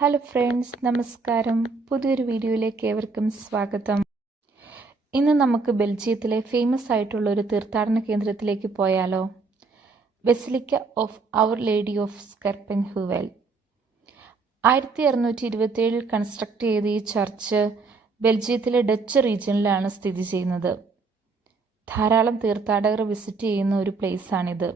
Hello friends, നമസ്കാരം. പുതിയൊരു വീഡിയോയിലേക്ക് ഏവർക്കും സ്വാഗതം. ഇന്ന് നമുക്ക് ബെൽജിയത്തിലെ ഫേമസ് ആയിട്ടുള്ള ഒരു തീർത്ഥാടന കേന്ദ്രത്തിലേക്ക് പോയാലോ? Basilica of our lady of Scherpenheuvel. 1627 construct ചെയ്ത ഈ ചർച്ച് ബെൽജിയത്തിലെ ഡച്ച് റീജിയനിലാണ് സ്ഥിതി ചെയ്യുന്നത്. ധാരാളം തീർത്ഥാടകർ വിസിറ്റ് ചെയ്യുന്ന ഒരു പ്ലേസാണിത്.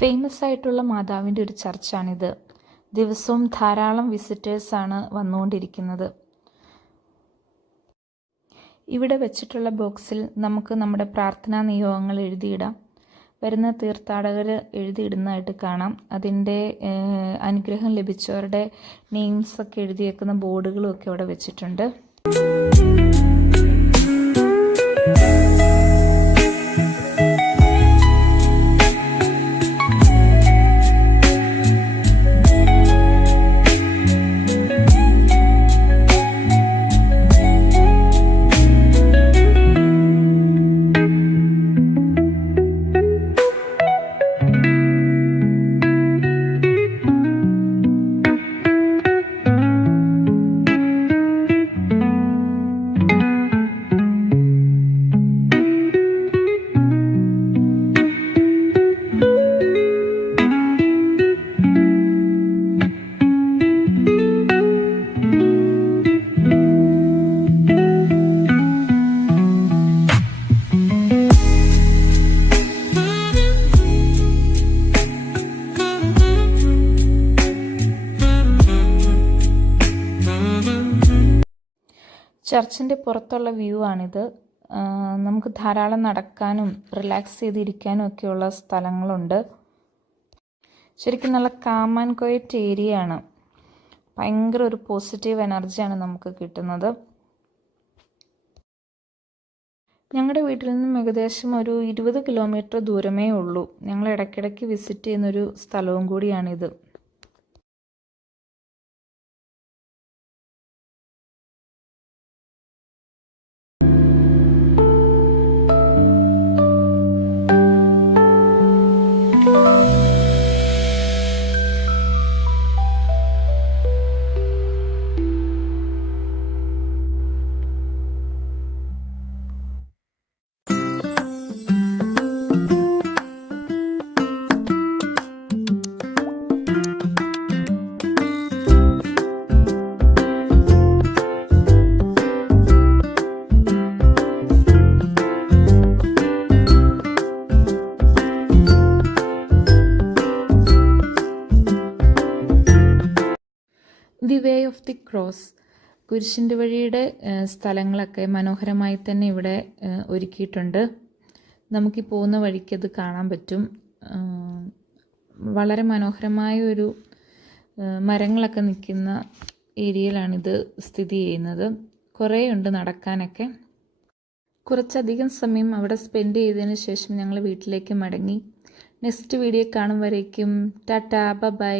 ഫേമസ് ആയിട്ടുള്ള മാതാവിൻ്റെ ഒരു ചർച്ചാണിത്. ദിവസവും ധാരാളം വിസിറ്റേഴ്സാണ് വന്നുകൊണ്ടിരിക്കുന്നത്. ഇവിടെ വെച്ചിട്ടുള്ള ബോക്സിൽ നമുക്ക് നമ്മുടെ പ്രാർത്ഥനാ നിയോഗങ്ങൾ എഴുതിയിടാം. വരുന്ന തീർത്ഥാടകർ എഴുതിയിടുന്നതായിട്ട് കാണാം. അതിൻ്റെ അനുഗ്രഹം ലഭിച്ചവരുടെ നെയിംസൊക്കെ എഴുതിയേക്കുന്ന ബോർഡുകളും ഒക്കെ അവിടെ വെച്ചിട്ടുണ്ട്. ചർച്ചിൻ്റെ പുറത്തുള്ള വ്യൂ ആണിത്. നമുക്ക് ധാരാളം നടക്കാനും റിലാക്സ് ചെയ്തിരിക്കാനും ഒക്കെയുള്ള സ്ഥലങ്ങളുണ്ട്. ശരിക്കും നല്ല കാം ആൻഡ് ക്വയറ്റ് ഏരിയ ആണ്. ഭയങ്കര ഒരു പോസിറ്റീവ് എനർജിയാണ് നമുക്ക് കിട്ടുന്നത്. ഞങ്ങളുടെ വീട്ടിൽ നിന്നും ഏകദേശം ഒരു 20 കിലോമീറ്റർ ദൂരമേ ഉള്ളൂ. ഞങ്ങൾ ഇടയ്ക്കിടയ്ക്ക് വിസിറ്റ് ചെയ്യുന്നൊരു സ്ഥലവും കൂടിയാണിത്. The way of the cross, കുരിശിൻ്റെ വഴിയുടെ സ്ഥലങ്ങളൊക്കെ മനോഹരമായി തന്നെ ഇവിടെ ഒരുക്കിയിട്ടുണ്ട്. നമുക്ക് പോകുന്ന വഴിക്ക് അത് കാണാൻ പറ്റും. വളരെ മനോഹരമായ ഒരു മരങ്ങളൊക്കെ നിൽക്കുന്ന ഏരിയയിലാണിത് സ്ഥിതി ചെയ്യുന്നത്. കുറേ ഉണ്ട് നടക്കാനൊക്കെ. കുറച്ചധികം സമയം അവിടെ സ്പെൻഡ് ചെയ്തതിന് ശേഷം ഞങ്ങൾ വീട്ടിലേക്ക് മടങ്ങി. നെക്സ്റ്റ് വീഡിയോ കാണും വരേക്കും ടാറ്റാ ബൈ.